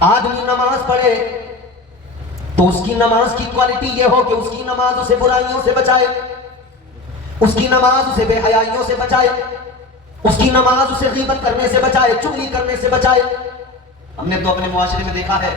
آدمی نماز پڑھے تو اس کی نماز کی کوالٹی یہ ہو کہ اس کی نماز اسے برائیوں سے بچائے، اس کی نماز اسے بے حیائیوں سے بچائے، اس کی نماز اسے غیبت کرنے سے بچائے، چغلی کرنے سے بچائے۔ ہم نے تو اپنے معاشرے میں دیکھا ہے،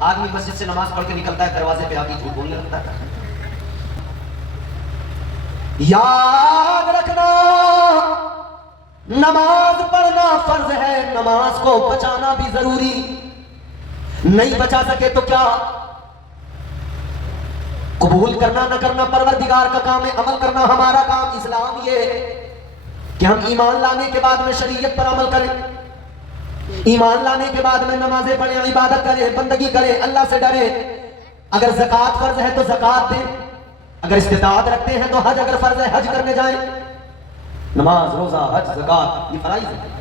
آدمی مسجد سے نماز پڑھ کے نکلتا ہے، دروازے پہ آ کے جھوٹ بولنے لگتا ہے۔ یاد رکھنا، نماز پڑھنا فرض ہے، نماز کو بچانا بھی ضروری۔ نہیں بچا سکے تو کیا؟ قبول کرنا نہ کرنا پروردگار کا کام ہے، عمل کرنا ہمارا کام۔ اسلام یہ ہے کہ ہم ایمان لانے کے بعد میں شریعت پر عمل کریں، ایمان لانے کے بعد میں نمازیں پڑھیں، عبادت کریں، بندگی کریں، اللہ سے ڈریں۔ اگر زکوٰۃ فرض ہے تو زکوٰۃ دیں، اگر استطاعت رکھتے ہیں تو حج اگر فرض ہے حج کرنے جائیں۔ نماز، روزہ، حج، زکوٰۃ یہ فرائض ہیں۔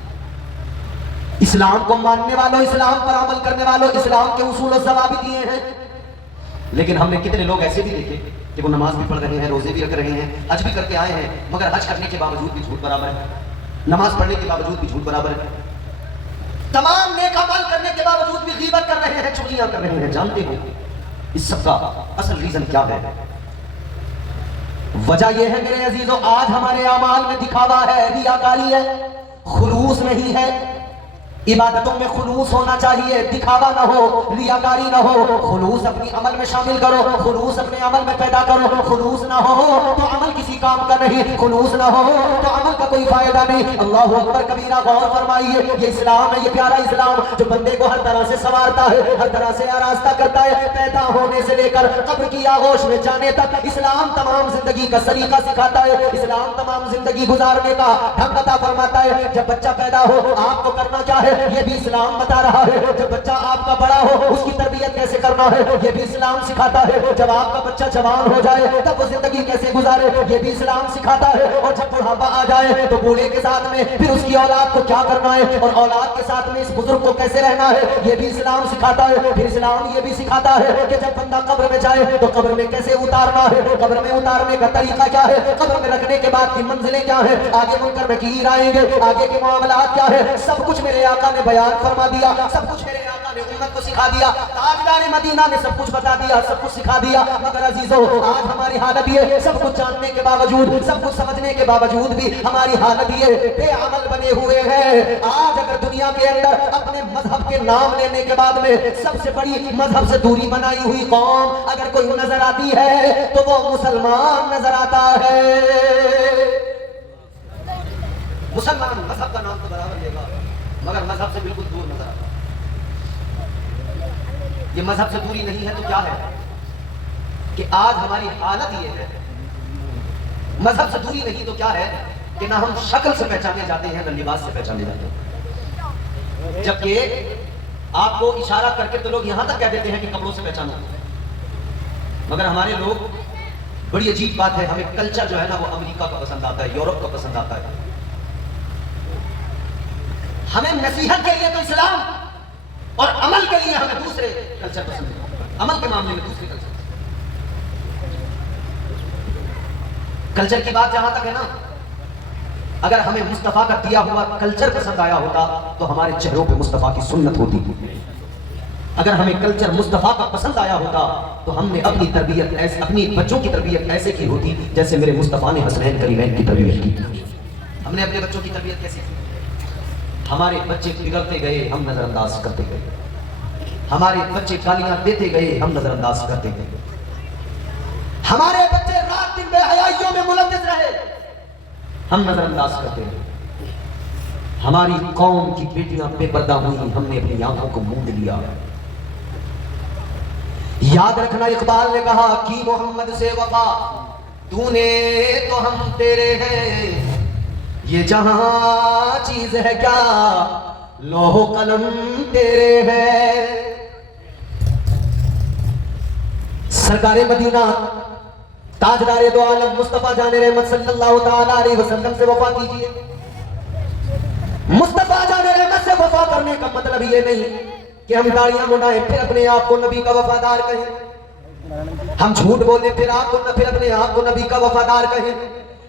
اسلام کو ماننے والوں، اسلام پر عمل کرنے والوں، اسلام کے اصول و ضوابط دیے ہیں۔ لیکن ہم نے کتنے لوگ ایسے بھی دیکھے کہ وہ نماز بھی پڑھ رہے ہیں، روزے بھی رکھ رہے ہیں، حج بھی کر کے آئے ہیں، مگر حج کرنے کے باوجود بھی جھوٹ برابر ہے، نماز پڑھنے کے باوجود بھی جھوٹ برابر ہے، تمام نیک اعمال کرنے کے باوجود بھی غیبت کر رہے ہیں، چغلیاں کر رہے ہیں۔ جانتے ہو اس سب کا اصل ریزن کیا ہے؟ وجہ یہ ہے میرے عزیزو، آج ہمارے اعمال میں دکھاوا ہے، ریاکاری ہے، خلوص نہیں ہے۔ عبادتوں میں خلوص ہونا چاہیے، دکھاوا نہ ہو، ریاکاری نہ ہو۔ خلوص اپنی عمل میں شامل کرو، خلوص اپنے عمل میں پیدا کرو۔ خلوص نہ ہو تو عمل کسی کام کا نہیں، خلوص نہ ہو تو عمل کا کوئی فائدہ نہیں۔ اللہ اکبر کبیرہ، غور فرمائیے، یہ اسلام ہے، یہ پیارا اسلام جو بندے کو ہر طرح سے سنوارتا ہے، ہر طرح سے آراستہ کرتا ہے۔ پیدا ہونے سے لے کر قبر کی آغوش میں جانے تک اسلام تمام زندگی کا سلیقہ سکھاتا ہے، اسلام تمام زندگی گزارنے کا ڈھنگ عطا فرماتا ہے۔ جب بچہ پیدا ہو آپ کو کرنا کیا ہے یہ بھی اسلام بتا رہا ہے۔ جب بچہ آپ کا بڑا ہو اس کی تربیت کیسے کرنا ہے یہ بھی اسلام سکھاتا ہے۔ جب آپ کا بچہ جوان ہو جائے تب وہ زندگی کیسے گزارے یہ بھی اسلام سکھاتا ہے۔ اور جب بڑھاپا آ جائے تو بوڑھے کے ساتھ میں پھر اس کی اولاد کو کیا کرنا ہے اور اولاد کے ساتھ میں اس بزرگ کو کیسے رہنا ہے یہ بھی اسلام سکھاتا ہے۔ پھر اسلام یہ بھی سکھاتا ہے کہ جب بندہ قبر میں جائے تو قبر میں کیسے اتارنا ہے، قبر میں اتارنے کا طریقہ کیا ہے، قبر میں رکھنے کے بعد کی منزلیں کیا ہیں، آگے منکر نکیر آئیں گے، آگے کے معاملات کیا ہے، سب کچھ میرے آقا نے بیان فرما دیا، سب کچھ میرے آقا نے امت کو سکھا دیا۔ تاجدار مدینہ نے سب کچھ بتا دیا، سب کچھ سکھا دیا۔ مگر عزیزو آج ہماری حالت یہ، سب کچھ جاننے کے باوجود، سب کچھ سمجھنے کے باوجود بھی ہماری حالت یہ بے عمل بنے ہوئے ہیں۔ آج اگر دنیا کے اندر اپنے مذہب کے نام لینے کے بعد میں سب سے بڑی مذہب سے دوری بنائی ہوئی قوم اگر کوئی نظر آتی ہے تو وہ مسلمان نظر آتا ہے۔ مسلمان مذہب کا نام تو برابر لے گا مگر مذہب سے بالکل دور نظر آتا ہے۔ یہ مذہب سے دوری نہیں ہے تو کیا ہے کہ آج ہماری حالت یہ ہے، مذہب سے دوری نہیں تو کیا ہے کہ نہ ہم شکل سے پہچانے جاتے ہیں نہ لباس سے پہچانے جاتے ہیں۔ جبکہ آپ کو اشارہ کر کے تو لوگ یہاں تک کہہ دیتے ہیں کہ کپڑوں سے پہچانا، مگر ہمارے لوگ، بڑی عجیب بات ہے، ہمیں کلچر جو ہے نا وہ امریکہ کا پسند آتا ہے، یورپ کا پسند آتا ہے۔ ہمیں نصیحت کے لیے تو اسلام اور عمل کے لیے ہمیں دوسرے کلچر پسند ہے، عمل کے معاملے میں دوسرے کلچر کی بات جہاں تک ہے نا، اگر ہمیں مصطفیٰ کا دیا ہوا کلچر پسند آیا ہوتا تو ہمارے چہروں پہ مصطفیٰ کی سنت ہوتی۔ اگر ہمیں کلچر مصطفیٰ کا پسند آیا ہوتا تو ہم نے اپنی تربیت ایسے، اپنی بچوں کی تربیت ایسے کی ہوتی جیسے میرے مصطفیٰ نے حسنین کریمین کی تربیت کی۔ ہم نے اپنے بچوں کی تربیت کیسے کی؟ ہمارے بچے بگڑتے گئے ہم نظر انداز کرتے گئے، ہمارے بچے گالیاں دیتے گئے ہم نظر انداز کرتے گئے، ہمارے بچے رات دن بے حیائیوں میں ملوث رہے ہم نظر انداز کرتے گئے، ہماری قوم کی بیٹیاں بے پردہ ہوئی ہم نے اپنی آنکھوں کو موند لیا۔ یاد رکھنا اقبال نے کہا کی محمد سے وفا تو نے تو ہم تیرے ہیں، یہ جہاں چیز ہے کیا لوح و قلم تیرے ہیں۔ سرکار مدینہ تاجدار دو عالم مصطفیٰ جان رحمت صلی اللہ تعالیٰ علیہ وسلم سے وفا کیجئے۔ مصطفیٰ جان رحمت سے وفا کرنے کا مطلب یہ نہیں کہ ہم داڑیاں منڈائیں پھر اپنے آپ کو نبی کا وفادار کہیں، ہم جھوٹ بولیں پھر اپنے آپ کو نبی کا وفادار کہیں،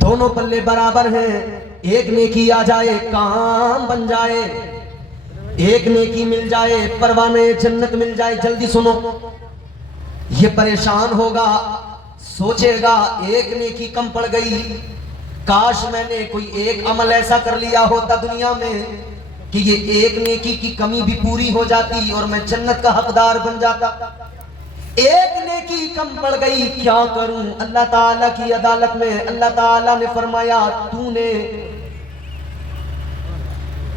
دونوں پلے برابر ہیں. ایک نیکی آ جائے کام بن جائے, ایک نیکی مل جائے پروانے جنت مل جائے. جلدی سنو, یہ پریشان ہوگا, سوچے گا ایک نیکی کم پڑ گئی, کاش میں نے کوئی ایک عمل ایسا کر لیا ہوتا دنیا میں کہ یہ ایک نیکی کی کمی بھی پوری ہو جاتی اور میں جنت کا حقدار بن جاتا. ایک نیکی کم پڑ گئی, کیا کروں؟ اللہ تعالیٰ کی عدالت میں اللہ تعالیٰ نے فرمایا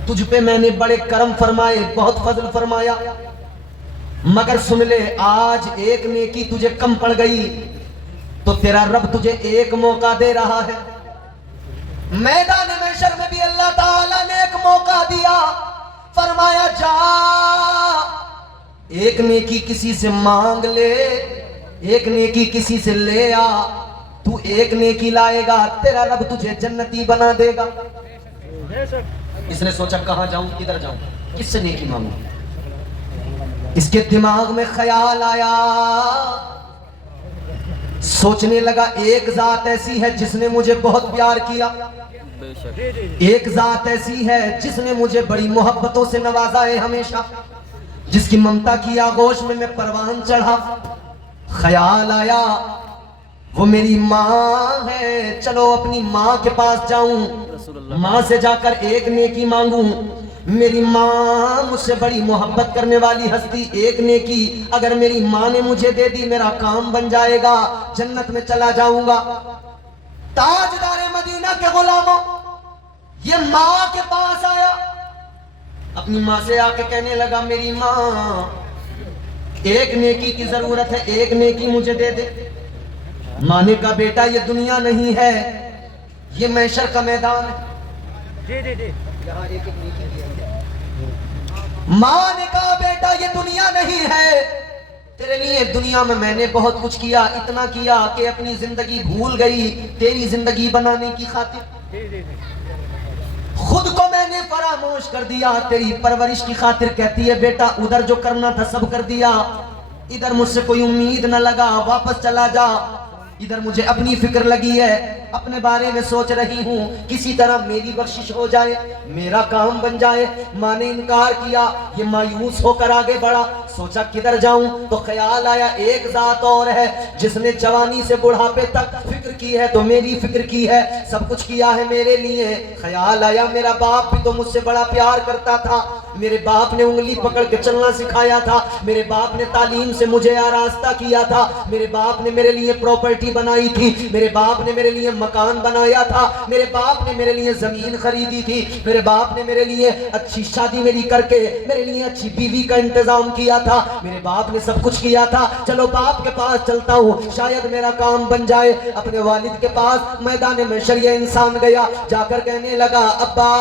تجھ پہ میں نے بڑے کرم فرمائے, بہت فضل فرمایا, مگر سن لے آج ایک نیکی تجھے کم پڑ گئی تو تیرا رب تجھے ایک موقع دے رہا ہے. میدان محشر میں بھی اللہ تعالیٰ نے ایک موقع دیا, فرمایا جا ایک نیکی کسی سے مانگ لے, ایک نیکی کسی سے لے آ, تو ایک نیکی لائے گا تیرا رب تجھے جنتی بنا دے گا. اس نے سوچا کہاں جاؤں, کدھر جاؤں, کس سے نیکی مانگوں؟ اس کے دماغ میں خیال آیا, سوچنے لگا ایک ذات ایسی ہے جس نے مجھے بہت پیار کیا, ایک ذات ایسی ہے جس نے مجھے بڑی محبتوں سے نوازا ہے ہمیشہ, جس کی ممتا کی آغوش میں میں پروان چڑھا. خیال آیا وہ میری ماں ہے, چلو اپنی ماں کے پاس جاؤں, ماں سے جا کر ایک نیکی مانگوں. میری ماں مجھ سے بڑی محبت کرنے والی ہستی, ایک نیکی اگر میری ماں نے مجھے دے دی میرا کام بن جائے گا, جنت میں چلا جاؤں گا. تاجدار مدینہ کے غلاموں, یہ ماں کے پاس آیا, اپنی ماں سے آ کے کہنے لگا میری ماں ایک نیکی کی ضرورت ہے, ایک نیکی مجھے دے دے. ماں نے کہا بیٹا یہ دنیا نہیں ہے, یہ محشر کا میدان ہے. یہاں ایک ایک نیکی دیا گیا. ماں نے کہا بیٹا یہ دنیا نہیں ہے, تیرے لیے دنیا میں نے بہت کچھ کیا, اتنا کیا کہ اپنی زندگی بھول گئی تیری زندگی بنانے کی خاطر. خود کو میں نے فراموش کر دیا تیری پرورش کی خاطر. کہتی ہے بیٹا ادھر جو کرنا تھا سب کر دیا, ادھر مجھ سے کوئی امید نہ لگا, واپس چلا جا. ادھر مجھے اپنی فکر لگی ہے, اپنے بارے میں سوچ رہی ہوں کسی طرح میری بخشش ہو جائے, میرا کام بن جائے. ماں نے انکار کیا, یہ مایوس ہو کر آگے بڑھا, سوچا کدھر جاؤں, تو خیال آیا ایک ذات اور ہے جس نے جوانی سے بڑھاپے تک فکر کی ہے تو میری فکر کی ہے, سب کچھ کیا ہے میرے لیے. خیال آیا میرا باپ بھی تو مجھ سے بڑا پیار کرتا تھا, میرے باپ نے انگلی پکڑ کے چلنا سکھایا تھا, میرے باپ نے تعلیم سے مجھے آراستہ کیا تھا, میرے باپ نے میرے لیے پراپرٹی بنائی تھی, میرے باپ نے میرے لیے مکان بنایا تھا, میرے باپ نے میرے لیے زمین خریدی تھی, میرے باپ نے میرے لیے اچھی شادی میری کر کے میرے لیے اچھی بیوی کا انتظام کیا تھا, میرے باپ نے سب کچھ کیا تھا. چلو باپ کے پاس چلتا ہوں شاید میرا کام بن جائے. اپنے والد کے پاس میدان محشر یہ انسان گیا, جا کر کہنے لگا ابا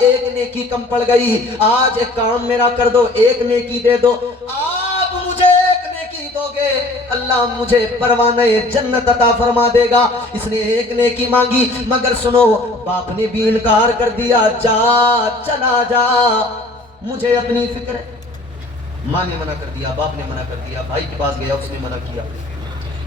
ایک نیکی کم پڑ گئی, آج ایک کام میرا کر دو, ایک نیکی دے دو. آپ مجھے ایک نیکی دو گے اللہ مجھے پروانہ جنت عطا فرما دے گا. اس نے ایک نیکی مانگی, مگر سنو باپ نے بھی انکار کر دیا, جا چلا جا مجھے اپنی فکر ہے. ماں نے منع کر دیا, باپ نے منع کر دیا, بھائی کے پاس گیا اس نے منع کیا,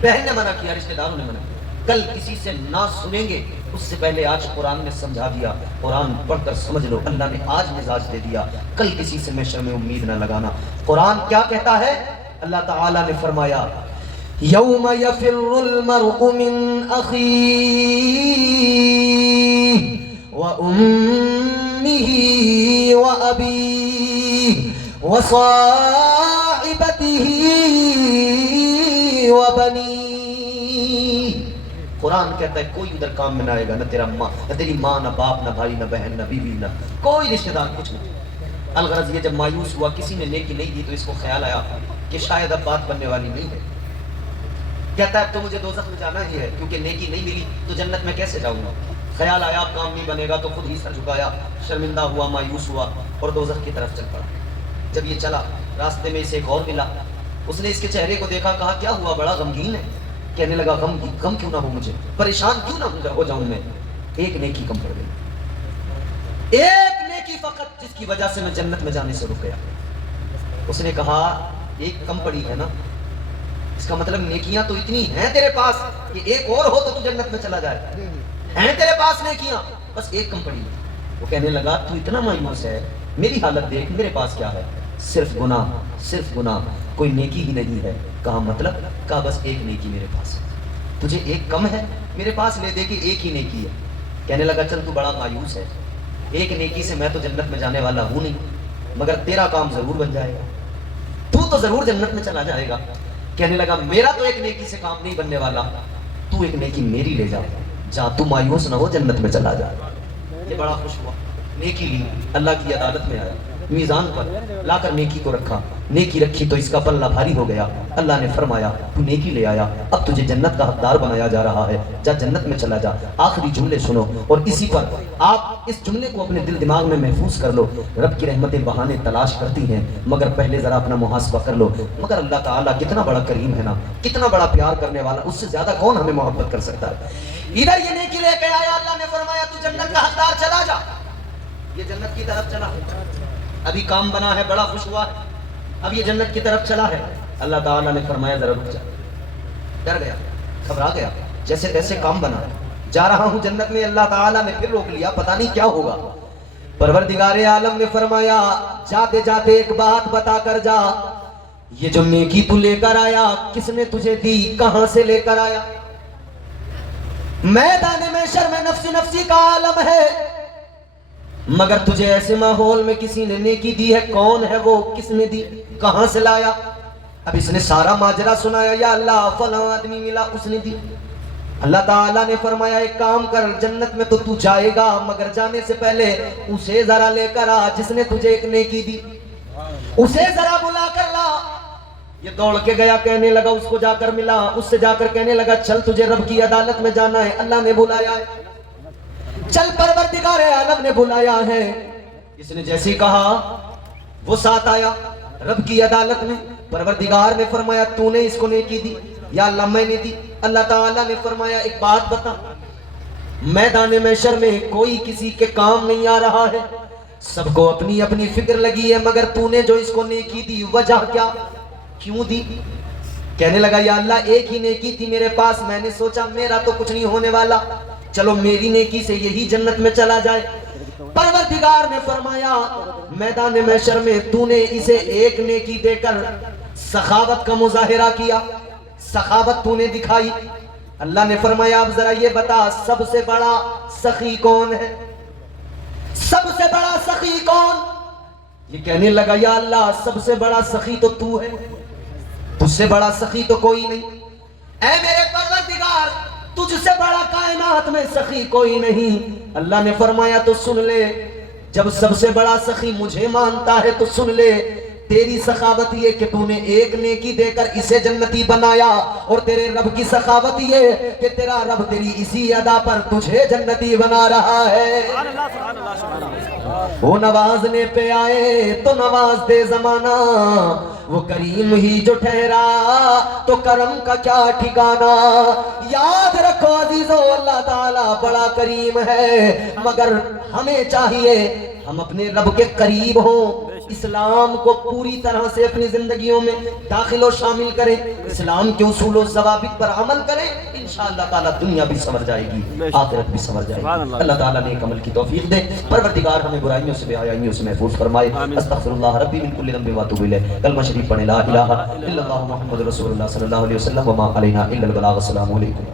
بہن نے منع کیا, رشتہ داروں نے منع کیا. کل کسی سے نہ سنیں گے اس سے پہلے آج قرآن نے سمجھا دیا, قرآن پڑھ کر سمجھ لو, اللہ نے آج مزاج دے دیا, کل کسی سے محشر میں امید نہ لگانا. قرآن کیا کہتا ہے؟ اللہ تعالیٰ نے فرمایا یوم یفر المرء من اخیہ وامہ وابیہ وصاحبتہ وبنیہ. قرآن کہتا ہے کوئی ادھر کام میں نہ آئے گا, نہ تیرا ماں, نہ تیری ماں, نہ باپ, نہ بھائی, نہ بہن, نہ بیوی, نہ کوئی رشتہ دار, کچھ نہیں. الغرض یہ جب مایوس ہوا کسی نے نیکی نہیں دی تو اس کو خیال آیا کہ شاید اب بات بننے والی نہیں ہے. کہتا ہے تو مجھے دوزخ میں جانا ہی ہے کیونکہ نیکی نہیں ملی تو جنت میں کیسے جاؤں گا. خیال آیا اب کام نہیں بنے گا تو خود ہی سر جھکایا, شرمندہ ہوا, مایوس ہوا اور دوزخ کی طرف چل پڑا. جب یہ چلا راستے میں اسے ایک اور ملا, اس نے اس کے چہرے کو دیکھا, کہا کیا ہوا, بڑا غمگین ہے. کہنے لگا غم کیوں نہ ہو مجھے, پریشان کیوں نہ ہو جاؤں میں, ایک نیکی کم پڑ گئی, ایک نیکی فقط جس کی وجہ سے میں جنت میں جانے سے رک گیا. اس نے کہا ایک کم پڑی ہے نا, اس کا مطلب نیکیاں تو اتنی ہیں تیرے پاس کہ ایک اور ہو تو تو جنت میں چلا جائے. ہیں تیرے پاس نیکیاں, بس ایک کم پڑی. وہ کہنے لگا تو اتنا مایوس ہے, میری حالت دیکھ, میرے پاس کیا ہے, صرف گناہ, صرف گناہ, کوئی نیکی ہی نہیں ہے. کہا مطلب؟ کہا بس ایک نیکی میرے پاس ہے. تجھے ایک کم ہے, میرے پاس لے دے کہ ایک ہی نیکی ہے. کہنے لگا چل تو بڑا مایوس ہے, ایک نیکی سے میں تو جنت میں جانے والا ہوں نہیں, مگر تیرا کام ضرور بن جائے گا, تو ضرور جنت میں چلا جائے گا. کہنے لگا میرا تو ایک نیکی سے کام نہیں بننے والا, تو ایک نیکی میری لے جا, جا تو مایوس نہ ہو, جنت میں چلا جا. یہ بڑا خوش ہوا, نیکی لی, اللہ کی عدالت میں آیا, میزان پر لا کر نیکی کو رکھا. نیکی رکھی تو اس کا پلہ بھاری ہو گیا. اللہ نے فرمایا تو نیکی لے آیا, اب تجھے جنت کا حقدار بنایا جا رہا ہے, جا جنت میں چلا جا. آخری جملے سنو اور اسی پر آپ اس جملے کو اپنے دل دماغ میں محفوظ کر لو. رب کی رحمتیں بہانے تلاش کرتی ہیں, مگر پہلے ذرا اپنا محاسبہ کر لو. مگر اللہ تعالیٰ کتنا بڑا کریم ہے نا, کتنا بڑا پیار کرنے والا, اس سے زیادہ کون ہمیں محبت کر سکتا ہے. ادھر یہ نیکی لے کے آیا, اللہ نے فرمایا تو جنت کا حقدار, چلا جا. یہ جنت کی طرف چلا, ابھی کام بنا ہے, بڑا خوش ہوا ہے, اب یہ جنت کی طرف چلا ہے. اللہ تعالیٰ نے فرمایا ذرا رک جا. ڈر گیا, گھبرا گیا, جیسے تیسے کام بنا, جا رہا ہوں جنت میں. اللہ تعالیٰ نے پھر روک لیا, پتہ نہیں کیا ہوگا. پروردگار عالم نے فرمایا جاتے جاتے ایک بات بتا کر جا, یہ جو نیکی تو لے کر آیا کس نے تجھے دی, کہاں سے لے کر آیا؟ میدان محشر میں نفسی نفسی کا عالم ہے, مگر تجھے ایسے ماحول میں کسی نے نیکی دی ہے, کون ہے وہ, کس نے دی, کہاں سے لایا؟ اب اس نے سارا ماجرا سنایا, یا اللہ فلاں آدمی ملا, اس نے دی. اللہ تعالیٰ نے فرمایا ایک کام کر, جنت میں تو جائے گا, مگر جانے سے پہلے اسے ذرا لے کر آ جس نے تجھے ایک نیکی دی, اسے ذرا بلا کر لا. یہ دوڑ کے گیا, کہنے لگا اس کو جا کر ملا, اس سے جا کر کہنے لگا چل تجھے رب کی عدالت میں جانا ہے, اللہ نے بلایا ہے, چل پروردگار عالم نے بلایا ہے. اس نے جیسے کہا وہ ساتھ آیا رب کی عدالت میں. پروردگار نے فرمایا تو نے اس کو نیکی دی, یا اللہ میں نے دی. اللہ تعالیٰ نے فرمایا ایک بات بتا, میدان محشر میں کوئی کسی کے کام نہیں آ رہا ہے, سب کو اپنی اپنی فکر لگی ہے, مگر تو نے جو اس کو نیکی دی وجہ کیا, کیوں دی؟ کہنے لگا یا اللہ ایک ہی نیکی تھی میرے پاس, میں نے سوچا میرا تو کچھ نہیں ہونے والا, چلو میری نیکی سے یہی جنت میں چلا جائے. پروردگار نے فرمایا میدان محشر میں تو نے اسے ایک نیکی دے کر سخاوت کا مظاہرہ کیا, سخاوت تو نے دکھائی. اللہ نے فرمایا اب ذرا یہ بتا سب سے بڑا سخی کون ہے, سب سے بڑا سخی کون؟ یہ کہنے لگا یا اللہ سب سے بڑا سخی تو ہے, تجھ سے بڑا سخی تو کوئی نہیں. اے میرے پروردگار تجھ سے بڑا کائنات میں سخی کوئی نہیں. اللہ نے فرمایا تو سن لے, جب سب سے بڑا سخی مجھے مانتا ہے تو سن لے, تیری سخاوت یہ کہ تو نے ایک نیکی دے کر اسے جنتی بنایا, اور تیرے رب کی سخاوت یہ کہ تیرا رب تیری اسی ادا پر تجھے جنتی بنا رہا ہے. وہ نوازنے پہ آئے تو نواز دے زمانہ, وہ کریم ہی جو ٹھہرا تو کرم کا کیا ٹھکانہ. یاد رکھو عزیزو اللہ تعالیٰ بڑا کریم ہے, مگر ہمیں چاہیے ہم اپنے رب کے قریب ہوں, اسلام کو پوری طرح سے اپنی زندگیوں میں داخل و شامل کریں, اسلام کے اصول و ضوابط پر عمل کریں, انشاءاللہ تعالیٰ دنیا بھی سنور جائے گی, آخرت بھی سنور جائے گی. اللہ تعالیٰ نے ایک عمل کی توفیق دے, پروردگار ہمیں برائیوں سے بے حیائیوں سے محفوظ فرمائے. استغفر اللہ ربی من کل ذنب واتوب الیہ. کلمہ شریف پڑھیں لا الہ الا اللہ محمد رسول اللہ صلی اللہ علیہ وسلم, وما علینا الا البلاغ. السلام علیکم.